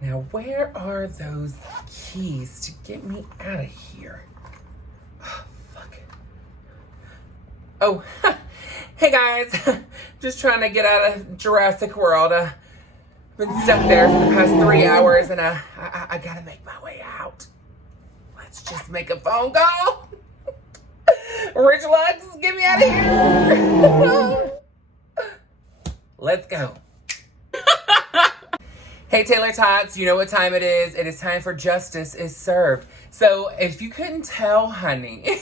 Now, where are those keys to get me out of here? Oh, fuck. Oh, hey guys. Just trying to get out of Jurassic World. Been stuck there for the past 3 hours and I gotta make my way out. Let's just make a phone call. Rich Lux, get me out of here. Let's go. Hey Taylor-tots, you know what time it is. It is time for Justice is Served. So if you couldn't tell, honey,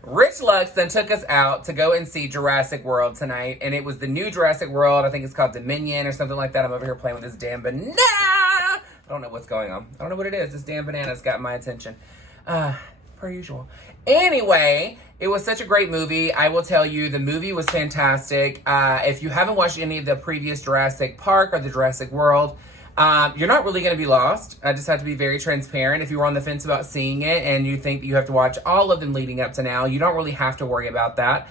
Rich Lux then took us out to go and see Jurassic World tonight. And it was the new Jurassic World. I think it's called Dominion or something like that. I'm over here playing with this damn banana. I don't know what's going on. I don't know what it is. This damn banana's got my attention. Per usual. Anyway, it was such a great movie. I will tell you, the movie was fantastic. If you haven't watched any of the previous Jurassic Park or the Jurassic World, you're not really going to be lost. I just have to be very transparent. If you were on the fence about seeing it and you think that you have to watch all of them leading up to now, you don't really have to worry about that.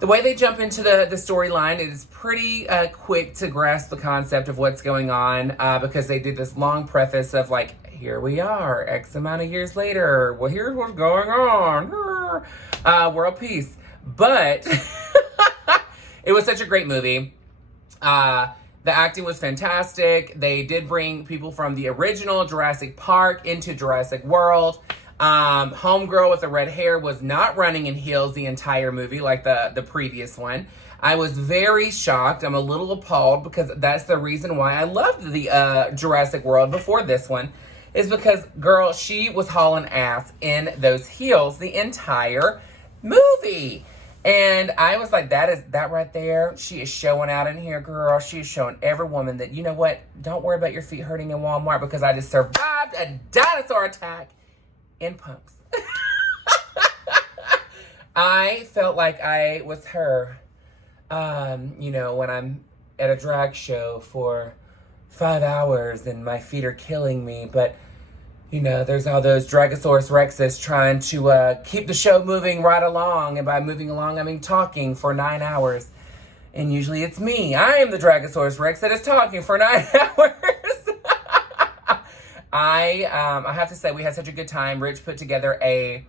The way they jump into the storyline, it is pretty quick to grasp the concept of what's going on because they did this long preface of like, here we are, X amount of years later. Well, here's what's going on. World peace. But it was such a great movie. The acting was fantastic. They did bring people from the original Jurassic Park into Jurassic World. Homegirl with the red hair was not running in heels the entire movie like the previous one. I was very shocked. I'm a little appalled because that's the reason why I loved the Jurassic World before this one. Is because, girl, she was hauling ass in those heels the entire movie. And I was like, that right there, she is showing out in here, girl. She is showing every woman that, you know what, don't worry about your feet hurting in Walmart because I just survived a dinosaur attack in pumps. I felt like I was her, you know, when I'm at a drag show for 5 hours and my feet are killing me, but you know, there's all those Dragosaurus Rexes trying to keep the show moving right along, and by moving along I mean talking for 9 hours, and usually it's me. I am the Dragosaurus Rex that is talking for 9 hours. I have to say we had such a good time. Rich put together a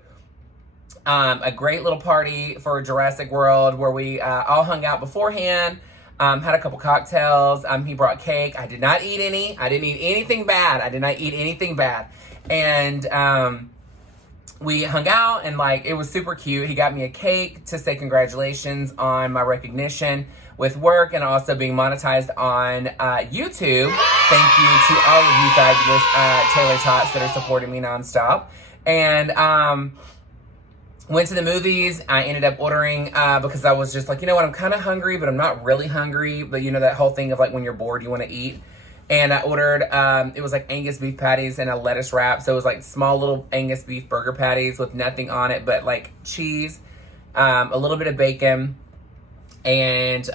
great little party for Jurassic World where we all hung out beforehand. Had a couple cocktails. He brought cake. I did not eat any. I didn't eat anything bad. I did not eat anything bad. And we hung out and like it was super cute. He got me a cake to say congratulations on my recognition with work and also being monetized on YouTube. Thank you to all of you fabulous Taylor-tots that are supporting me nonstop. And went to the movies. I ended up ordering because I was just like, you know what, I'm kind of hungry, but I'm not really hungry. But you know that whole thing of like when you're bored, you want to eat. And I ordered, it was like Angus beef patties and a lettuce wrap. So it was like small little Angus beef burger patties with nothing on it but like cheese, a little bit of bacon, and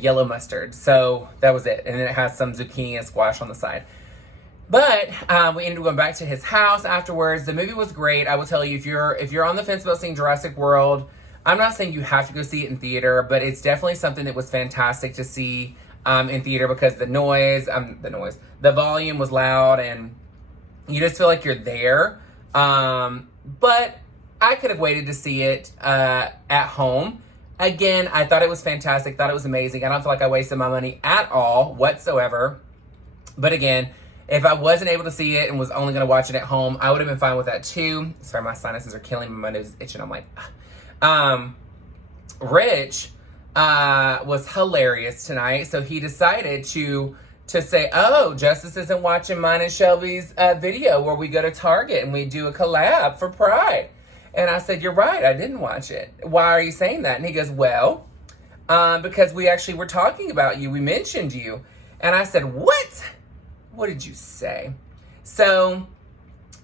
yellow mustard. So that was it. And then it has some zucchini and squash on the side. But we ended up going back to his house afterwards. The movie was great. I will tell you, if you're on the fence about seeing Jurassic World, I'm not saying you have to go see it in theater, but it's definitely something that was fantastic to see in theater because the volume was loud and you just feel like you're there. But I could have waited to see it at home. Again, I thought it was fantastic, thought it was amazing. I don't feel like I wasted my money at all whatsoever. But again, if I wasn't able to see it and was only going to watch it at home, I would have been fine with that too. Sorry, my sinuses are killing me. My nose is itching. I'm like, Rich was hilarious tonight. So he decided to say, oh, Justice isn't watching mine and Shelby's video where we go to Target and we do a collab for Pride. And I said, you're right. I didn't watch it. Why are you saying that? And he goes, well, because we actually were talking about you. We mentioned you. And I said, what? What did you say? So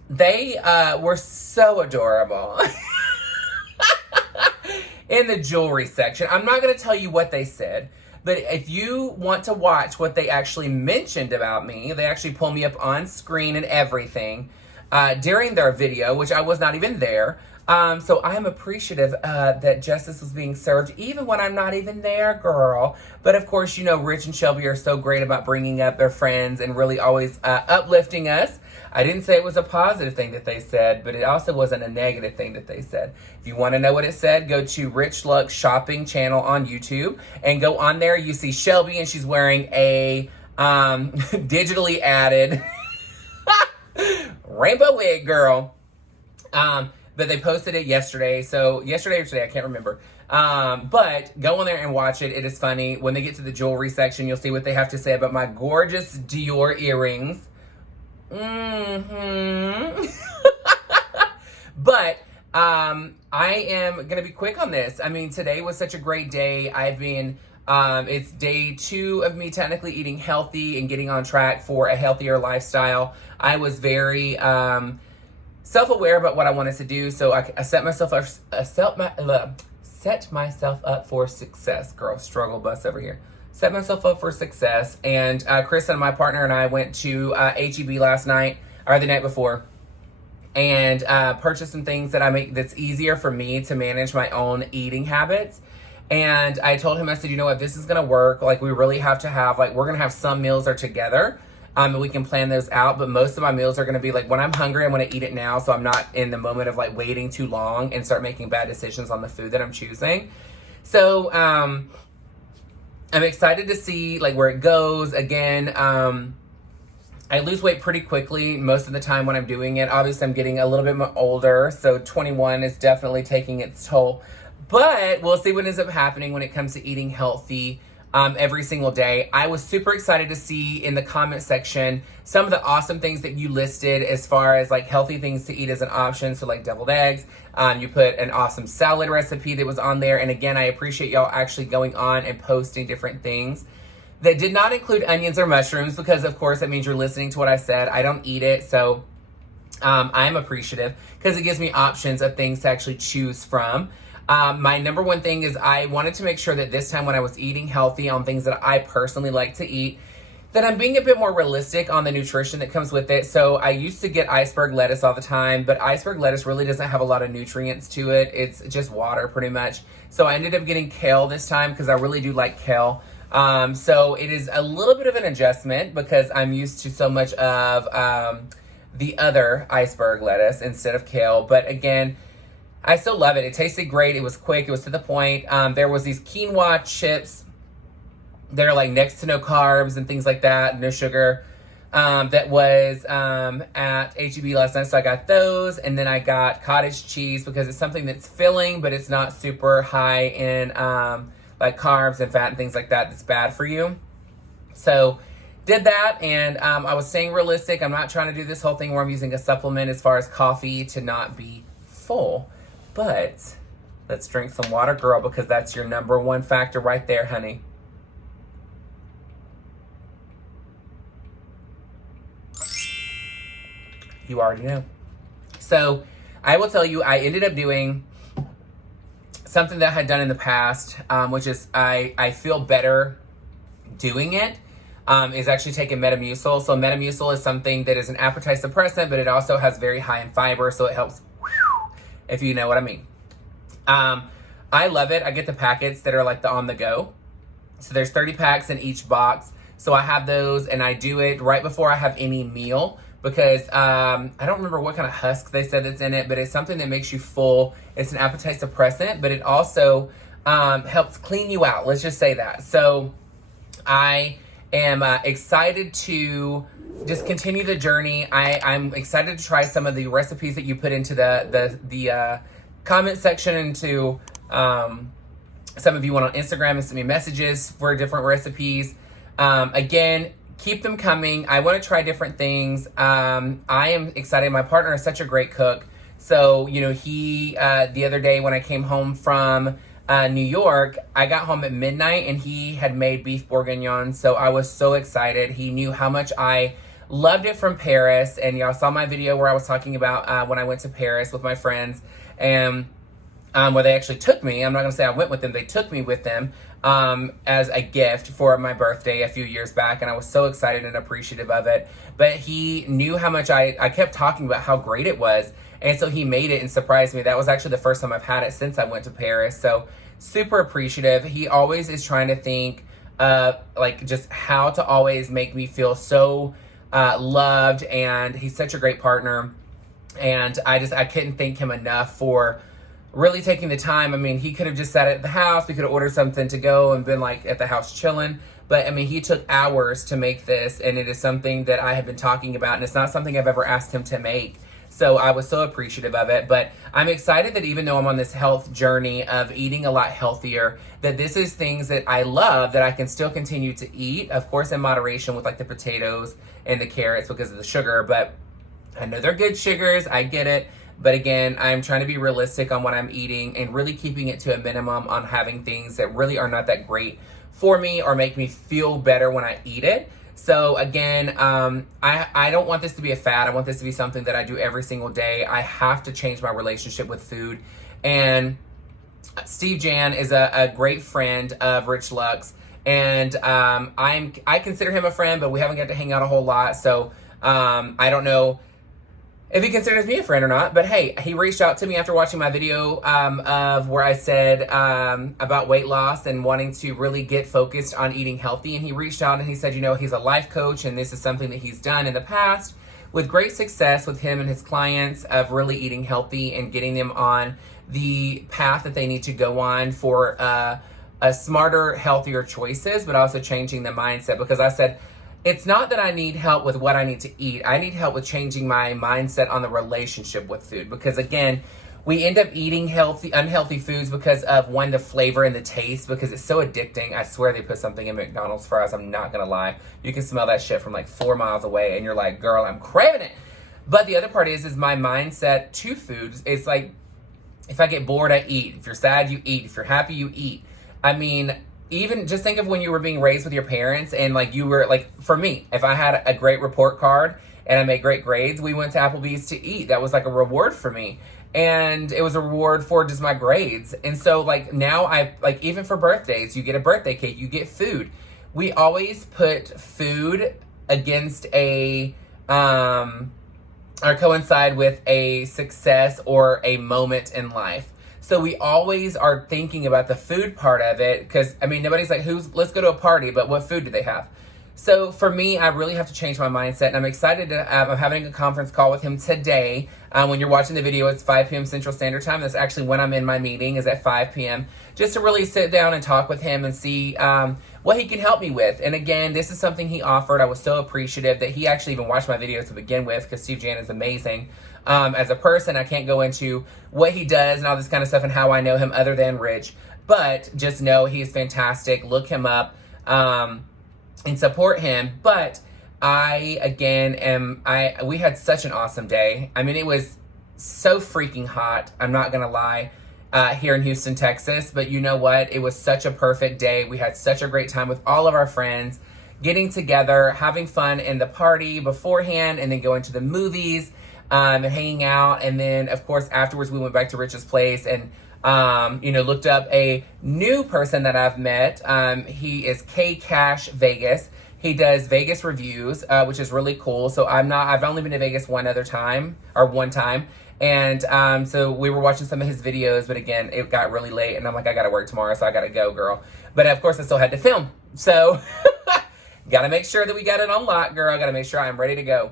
they were so adorable in the jewelry section. I'm not going to tell you what they said, but if you want to watch what they actually mentioned about me, they actually pulled me up on screen and everything during their video, which I was not even there. So I am appreciative that justice was being served, even when I'm not even there, girl. But of course, you know, Rich and Shelby are so great about bringing up their friends and really always uplifting us. I didn't say it was a positive thing that they said, but it also wasn't a negative thing that they said. If you want to know what it said, go to Rich Lux shopping channel on YouTube and go on there. You see Shelby and she's wearing a digitally added rainbow wig, girl. But they posted it yesterday. So yesterday or today, I can't remember. But go on there and watch it. It is funny. When they get to the jewelry section, you'll see what they have to say about my gorgeous Dior earrings. But I am going to be quick on this. I mean, today was such a great day. It's day 2 of me technically eating healthy and getting on track for a healthier lifestyle. I was very self-aware about what I wanted to do, so I set myself up for success. Girl, struggle bus over here. Set myself up for success, and Chris and my partner and I went to H-E-B last night, or the night before, and purchased some things that's easier for me to manage my own eating habits. And I told him, I said, you know what, this is gonna work. Like, we really have to have, like, we're gonna have some meals are together. And we can plan those out, but most of my meals are going to be like when I'm hungry, I'm going to eat it now, so I'm not in the moment of like waiting too long and start making bad decisions on the food that I'm choosing. So I'm excited to see like where it goes. Again, I lose weight pretty quickly most of the time when I'm doing it. Obviously, I'm getting a little bit more older, so 21 is definitely taking its toll. But we'll see what ends up happening when it comes to eating healthy every single day. I was super excited to see in the comment section some of the awesome things that you listed as far as like healthy things to eat as an option. So like deviled eggs, you put an awesome salad recipe that was on there. And again, I appreciate y'all actually going on and posting different things that did not include onions or mushrooms, because of course that means you're listening to what I said. I don't eat it, so I'm appreciative because it gives me options of things to actually choose from. My number one thing is I wanted to make sure that this time when I was eating healthy on things that I personally like to eat, that I'm being a bit more realistic on the nutrition that comes with it. So I used to get iceberg lettuce all the time, but iceberg lettuce really doesn't have a lot of nutrients to it. It's just water pretty much. So I ended up getting kale this time because I really do like kale. So it is a little bit of an adjustment because I'm used to so much of the other iceberg lettuce instead of kale. But again, I still love it. It tasted great. It was quick. It was to the point. There was these quinoa chips that are like next to no carbs and things like that, no sugar. That was at H-E-B last night, so I got those. And then I got cottage cheese because it's something that's filling, but it's not super high in like carbs and fat and things like that that's bad for you. So did that, and I was staying realistic. I'm not trying to do this whole thing where I'm using a supplement as far as coffee to not be full. But let's drink some water, girl, because that's your number one factor right there, honey. You already know. So I will tell you, I ended up doing something that I had done in the past, which is I feel better doing it, is actually taking Metamucil. So Metamucil is something that is an appetite suppressant, but it also has very high in fiber, so it helps, if you know what I mean. I love it. I get the packets that are like the on the go. So there's 30 packs in each box. So I have those and I do it right before I have any meal because I don't remember what kind of husk they said that's in it, but it's something that makes you full. It's an appetite suppressant, but it also helps clean you out. Let's just say that. So I am excited to just continue the journey. I'm excited to try some of the recipes that you put into the comment section, and to some of you went on Instagram and sent me messages for different recipes. Again, keep them coming. I want to try different things. I am excited. My partner is such a great cook. So, you know, he, the other day when I came home from New York, I got home at midnight and he had made beef bourguignon. So I was so excited. He knew how much I loved it from Paris. And y'all saw my video where I was talking about when I went to Paris with my friends. And where they actually took me. I'm not going to say I went with them. They took me with them as a gift for my birthday a few years back, and I was so excited and appreciative of it. But he knew how much I kept talking about how great it was, and so he made it and surprised me. That was actually the first time I've had it since I went to Paris, so super appreciative. He always is trying to think like just how to always make me feel so loved, and he's such a great partner, and I couldn't thank him enough for really taking the time. I mean, he could have just sat at the house. We could have ordered something to go and been like at the house chilling. But I mean, he took hours to make this, and it is something that I have been talking about, and it's not something I've ever asked him to make. So I was so appreciative of it. But I'm excited that even though I'm on this health journey of eating a lot healthier, that this is things that I love that I can still continue to eat, of course, in moderation with like the potatoes and the carrots because of the sugar. But I know they're good sugars. I get it. But again, I'm trying to be realistic on what I'm eating and really keeping it to a minimum on having things that really are not that great for me or make me feel better when I eat it. So again, I don't want this to be a fad. I want this to be something that I do every single day. I have to change my relationship with food. And Steve Jan is a great friend of Rich Lux. And I consider him a friend, but we haven't got to hang out a whole lot. So I don't know if he considers me a friend or not. But hey, he reached out to me after watching my video of where I said about weight loss and wanting to really get focused on eating healthy. And he reached out and he said, you know, he's a life coach, and this is something that he's done in the past with great success with him and his clients of really eating healthy and getting them on the path that they need to go on for a smarter, healthier choices, but also changing the mindset. Because I said, it's not that I need help with what I need to eat. I need help with changing my mindset on the relationship with food. Because again, we end up eating unhealthy foods because of, one, the flavor and the taste, because it's so addicting. I swear they put something in McDonald's fries. I'm not going to lie. You can smell that shit from like 4 miles away, and you're like, girl, I'm craving it. But the other part is my mindset to foods. It's like, if I get bored, I eat. If you're sad, you eat. If you're happy, you eat. I mean, even just think of when you were being raised with your parents, and like you were like, for me, if I had a great report card and I made great grades, we went to Applebee's to eat. That was like a reward for me. And it was a reward for just my grades. And so like now I like, even for birthdays, you get a birthday cake, you get food. We always put food against a, or coincide with a success or a moment in life. So we always are thinking about the food part of it, because I mean, nobody's like, let's go to a party, but what food do they have? So for me, I really have to change my mindset, and I'm excited to I'm having a conference call with him today. When you're watching the video, it's 5 p.m. Central Standard Time. That's actually when I'm in my meeting, is at 5 p.m. just to really sit down and talk with him and see what he can help me with. And again, this is something he offered. I was so appreciative that he actually even watched my videos to begin with, because Steve Jan is amazing. As a person, I can't go into what he does and all this kind of stuff and how I know him other than Rich, but just know he's fantastic. Look him up and support him. But we had such an awesome day. I mean, it was so freaking hot. I'm not going to lie, here in Houston, Texas, but you know what? It was such a perfect day. We had such a great time with all of our friends, getting together, having fun in the party beforehand, and then going to the movies, and hanging out. And then of course, afterwards we went back to Rich's place and, looked up a new person that I've met. He is K Cash Vegas. He does Vegas reviews, which is really cool. So I've only been to Vegas one time. And, so we were watching some of his videos, but again, it got really late and I'm like, I gotta work tomorrow, so I gotta go, girl. But of course I still had to film. So gotta make sure that we got it on lock, girl. Gotta make sure I'm ready to go.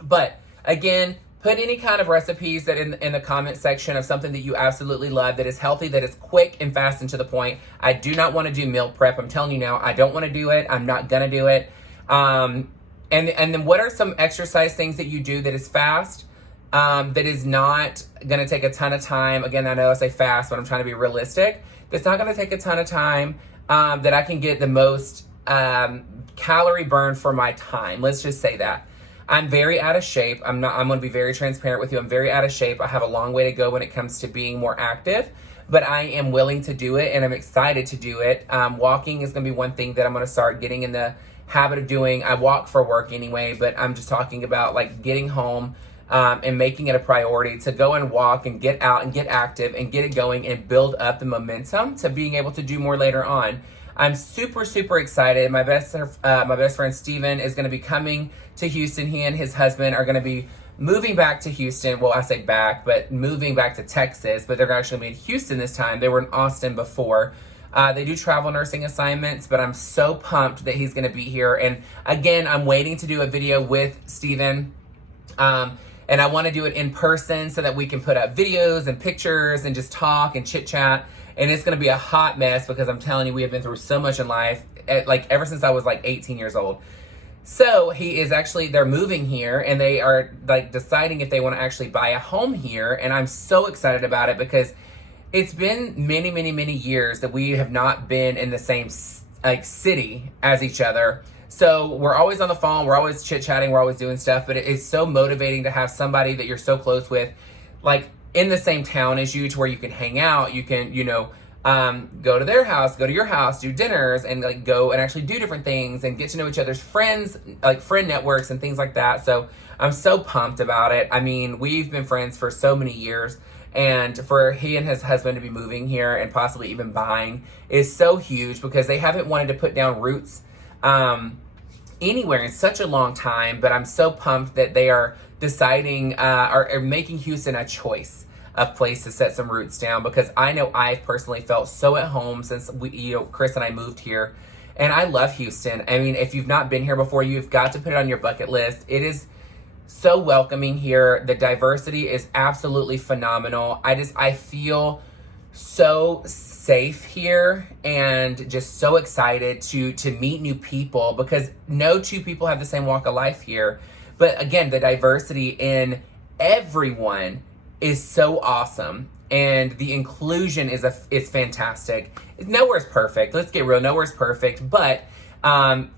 But again, put any kind of recipes that in the comment section of something that you absolutely love, that is healthy, that is quick and fast and to the point. I do not want to do meal prep. I'm telling you now, I don't want to do it. I'm not going to do it. And then what are some exercise things that you do that is fast, that is not going to take a ton of time? Again, I know I say fast, but I'm trying to be realistic. That's not going to take a ton of time, that I can get the most calorie burn for my time. Let's just say that. I'm very out of shape. I'm going to be very transparent with you. I'm very out of shape. I have a long way to go when it comes to being more active, but I am willing to do it and I'm excited to do it. Walking is going to be one thing that I'm going to start getting in the habit of doing. I walk for work anyway, but I'm just talking about like getting home, and making it a priority to go and walk and get out and get active and get it going and build up the momentum to being able to do more later on. I'm super, super excited. My best friend Steven is going to be coming to Houston. He and his husband are going to be moving back to Houston. Well, I say back, but moving back to Texas, but they're actually going to be in Houston this time. They were in Austin before. They do travel nursing assignments, but I'm so pumped that he's going to be here. And again, I'm waiting to do a video with Steven. And I want to do it in person so that we can put up videos and pictures and just talk and chit chat. And it's going to be a hot mess because I'm telling you, we have been through so much in life, like ever since I was like 18 years old. So they're moving here and they are like deciding if they want to actually buy a home here. And I'm so excited about it because it's been many, many, many years that we have not been in the same like city as each other. So we're always on the phone, we're always chit-chatting, we're always doing stuff, but it's so motivating to have somebody that you're so close with, like in the same town as you, to where you can hang out, you can, go to their house, go to your house, do dinners, and like go and actually do different things and get to know each other's friends, like friend networks and things like that. So I'm so pumped about it. I mean, we've been friends for so many years, and for he and his husband to be moving here and possibly even buying is so huge because they haven't wanted to put down roots anywhere in such a long time. But I'm so pumped that they are deciding or making Houston a choice of place to set some roots down, because I know I've personally felt so at home since Chris and I moved here, and I love Houston. I mean, if you've not been here before, you've got to put it on your bucket list. It is so welcoming here. The diversity is absolutely phenomenal. I feel so safe here and just so excited to meet new people, because no two people have the same walk of life here. But again, the diversity in everyone is so awesome, and the inclusion is fantastic. Nowhere's perfect. Let's get real. Nowhere's perfect, but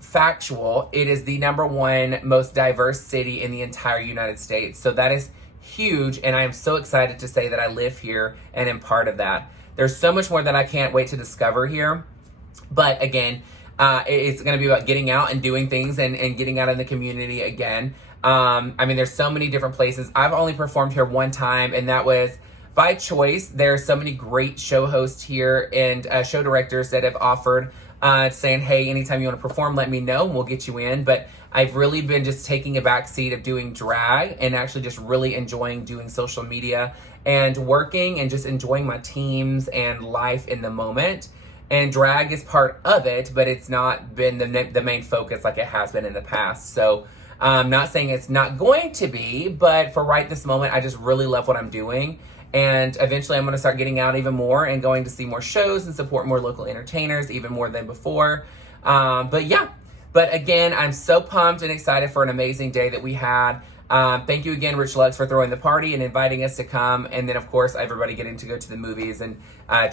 factual, it is the #1 most diverse city in the entire United States. So that is huge, and I am so excited to say that I live here and am part of that. There's so much more that I can't wait to discover here. But again, it's going to be about getting out and doing things and getting out in the community again. I mean, there's so many different places. I've only performed here one time, and that was by choice. There's so many great show hosts here and show directors that have offered saying, hey, anytime you want to perform, let me know and we'll get you in. But I've really been just taking a back seat of doing drag and actually just really enjoying doing social media and working and just enjoying my teams and life in the moment. And drag is part of it, but it's not been the main focus like it has been in the past. So I'm not saying it's not going to be, but for right this moment, I just really love what I'm doing. And eventually I'm going to start getting out even more and going to see more shows and support more local entertainers, even more than before. But again, I'm so pumped and excited for an amazing day that we had. Thank you again, Rich Lux, for throwing the party and inviting us to come. And then, of course, everybody getting to go to the movies and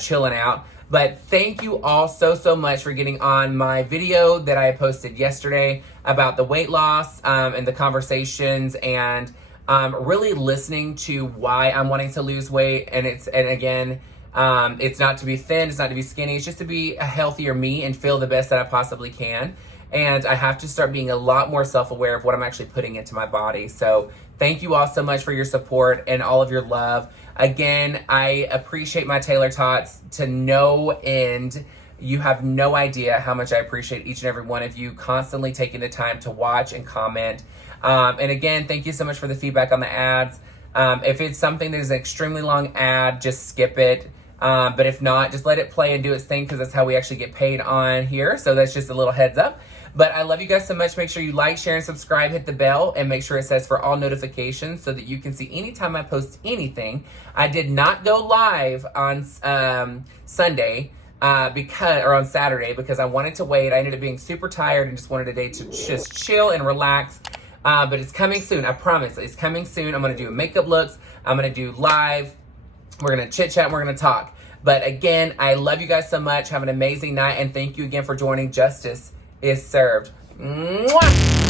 chilling out. But thank you all so much for getting on my video that I posted yesterday about the weight loss and the conversations, and really listening to why I'm wanting to lose weight. And again, it's not to be thin, it's not to be skinny, it's just to be a healthier me and feel the best that I possibly can. And I have to start being a lot more self-aware of what I'm actually putting into my body. So thank you all so much for your support and all of your love. Again, I appreciate my Taylor-tots to no end. You have no idea how much I appreciate each and every one of you constantly taking the time to watch and comment. And again, thank you so much for the feedback on the ads. If it's something that is an extremely long ad, just skip it. But if not, just let it play and do its thing, because that's how we actually get paid on here. So that's just a little heads up. But I love you guys so much. Make sure you like, share, and subscribe. Hit the bell and make sure it says for all notifications so that you can see anytime I post anything. I did not go live on Sunday or on Saturday because I wanted to wait. I ended up being super tired and just wanted a day to just chill and relax. But it's coming soon. I promise. It's coming soon. I'm going to do makeup looks. I'm going to do live. We're going to chit chat and we're going to talk. But again, I love you guys so much. Have an amazing night. And thank you again for joining Justice is Served. Mwah!